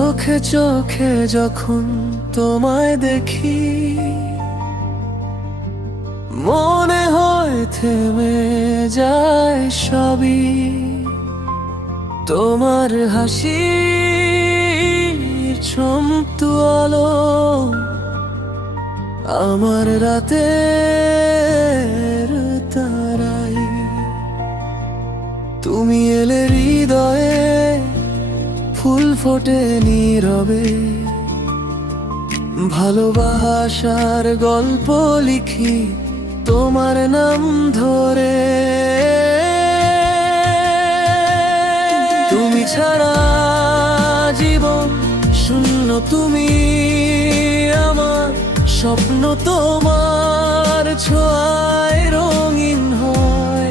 চোখে চোখে যখন তোমায় দেখি, মনে হয় থেমে যায় সবই। তোমার হাসির চমৎু আলো আমার রাতের তারাই। তুমি এলে হৃদয়ে ফুল ফোটে নীরবে, ভালোবাসার গল্প লিখি তোমার নাম ধরে। তুমি ছাড়া জীবন শূন্য, তুমি আমার স্বপ্ন, তোমার ছোঁয়ায় রঙিন হয়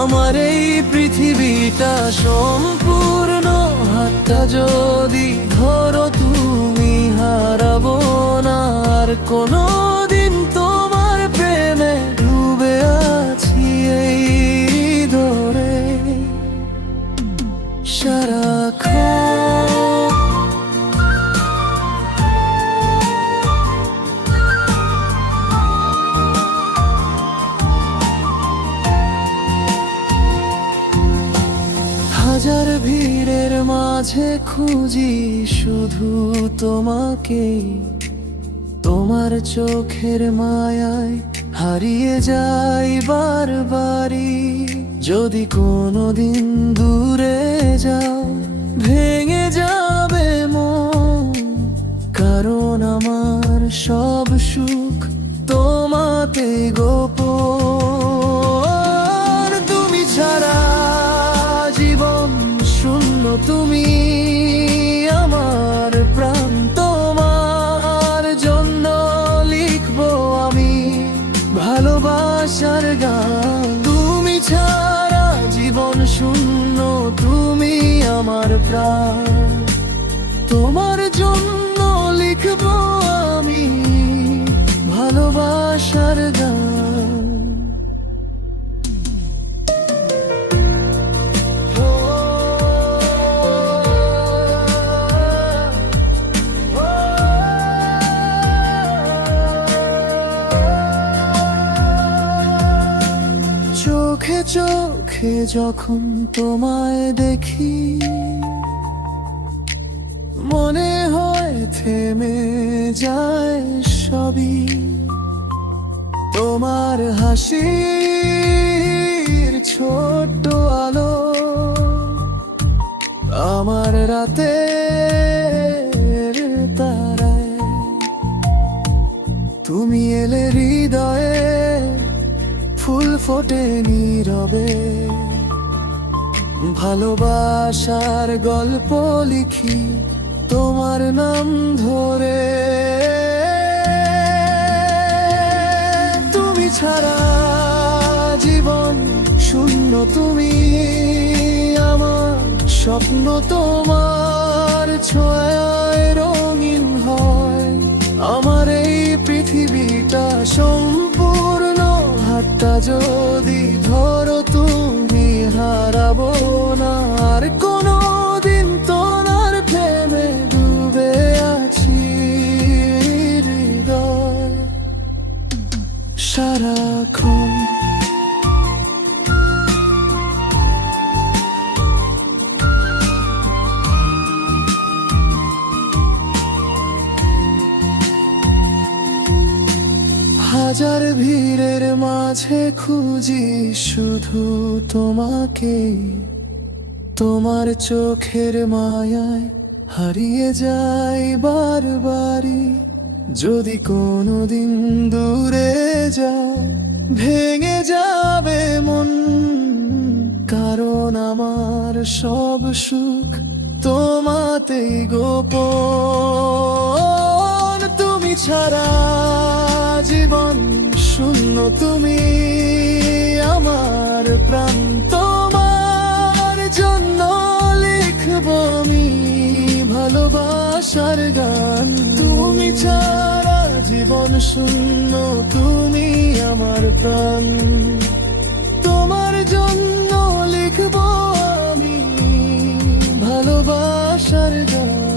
আমার এই পৃথিবীটা সম্পূর্ণ। হাতটা যদি ধরো তুমি হারাবো না আর কোনো দিন। তোমার প্রেমে ডুবে আছি এই ধরে সারাক্ষণ। হাজার ভিড়ের মাঝে খুঁজি শুধু তোমাকে, তোমার চোখের মায়ায় হারিয়ে যাই বারবারই। যদি কোনোদিন দূরে যাও ভেঙে যাবে মন, কারণ আমার সব সুখ তোমাতে গোপন। তুমি ছাড়া জীবন শূন্য, তুমি আমার প্রাণ। তোমার জন্য লিখবো আমি ভালোবাসার গান। তুমি ছাড়া জীবন শূন্য, তুমি আমার প্রাণ। তোমার জন্য লিখবো আমি ভালোবাসার গান। চোখে চোখে যখন তোমায় দেখি, মনে হয় থেমে যায় সবই। তোমার হাসির ছোট্ট আলো আমার রাতের তারায়। তুমি এলে হৃদয়ে ফুল ফোটে নীরবে, ভালোবাসার গল্প লিখি তোমার নাম ধরে। তুমি ছাড়া জীবন শূন্য, তুমি আমার স্বপ্ন। তোমার ছোঁয়ায় রঙিন হয় আমার এই পৃথিবীটা সম্পূর্ণ। হাতটা যদি ধরো তুমি হারাবো না আর কোনো দিন। তোমার প্রেমে ডুবে আছি হৃদয় সারাক্ষণ। হাজার ভিড়ের মাঝে খুঁজি শুধু তোমাকে, তোমার চোখের মায়ায় হারিয়ে যাই বারবারই। যদি কোনোদিন দূরে যাও ভেঙে যাবে মন, কারণ আমার সব সুখ তোমাতেই গোপন। তুমি ছাড়া জীবন শূন্য, তুমি আমার প্রাণ। তোমার জন্য লিখবো আমি ভালোবাসার গান। তুমি ছাড়া জীবন শূন্য, তুমি আমার প্রাণ। তোমার জন্য লিখবো আমি ভালোবাসার গান।